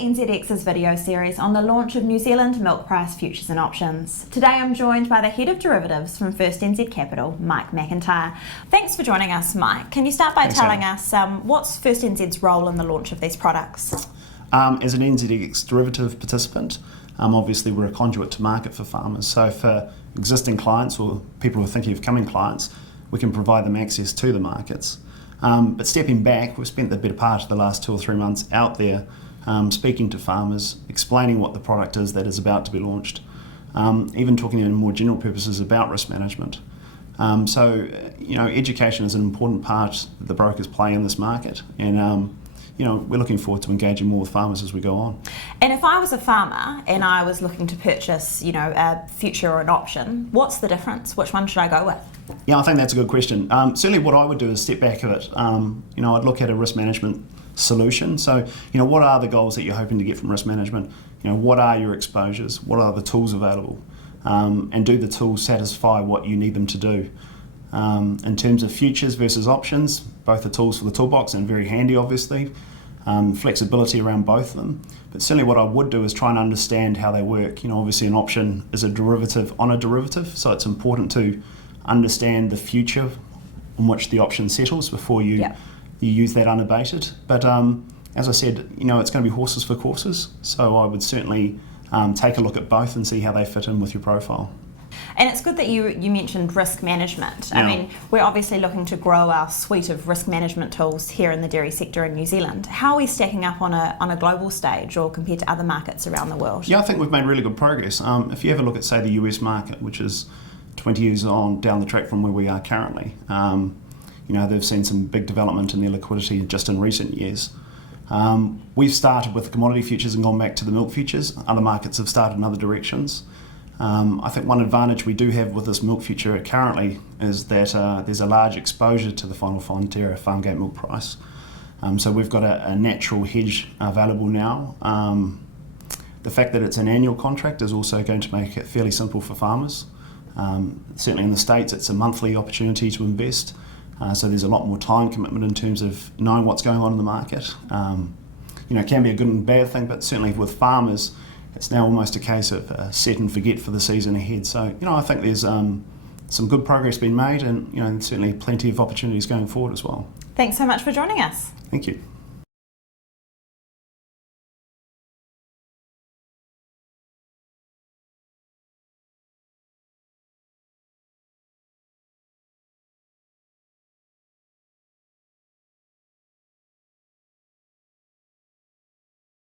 NZX's video series on the launch of New Zealand milk price futures and options. Today I'm joined by the Head of Derivatives from First NZ Capital, Mike McIntyre. Thanks for joining us, Mike. Can you start by telling us what's First NZ's role in the launch of these products? As an NZX derivative participant, obviously we're a conduit to market for farmers. So for existing clients or people who are thinking of becoming clients, we can provide them access to the markets. But stepping back, we've spent the better part of the last 2 or 3 months out there speaking to farmers, explaining what the product is that is about to be launched, even talking in more general purposes about risk management. So education is an important part that the brokers play in this market, and we're looking forward to engaging more with farmers as we go on. And if I was a farmer and I was looking to purchase, a future or an option, what's the difference? Which one should I go with? Yeah, I think that's a good question. Certainly what I would do is step back of it. I'd look at a risk management solution. So, what are the goals that you're hoping to get from risk management? What are your exposures? What are the tools available? And do the tools satisfy what you need them to do? In terms of futures versus options, both are tools for the toolbox and very handy, obviously. Flexibility around both of them. But certainly what I would do is try and understand how they work. Obviously an option is a derivative on a derivative, so it's important to understand the future on which the option settles before you use that unabated. But as I said, it's going to be horses for courses, so I would certainly take a look at both and see how they fit in with your profile. And it's good that you mentioned risk management. I mean, we're obviously looking to grow our suite of risk management tools here in the dairy sector in New Zealand. How are we stacking up on a global stage or compared to other markets around the world? Yeah, I think we've made really good progress. If you have a look at, say, the US market, which is 20 years on down the track from where we are currently, they've seen some big development in their liquidity just in recent years. We've started with the commodity futures and gone back to the milk futures. Other markets have started in other directions. I think one advantage we do have with this milk future currently is that there's a large exposure to the final Fonterra farm gate milk price. So we've got a natural hedge available now. The fact that it's an annual contract is also going to make it fairly simple for farmers. Certainly in the States it's a monthly opportunity to invest, so there's a lot more time commitment in terms of knowing what's going on in the market. It can be a good and bad thing, but certainly with farmers it's now almost a case of set and forget for the season ahead. So I think there's some good progress being made, and certainly plenty of opportunities going forward as well. Thanks so much for joining us. Thank you.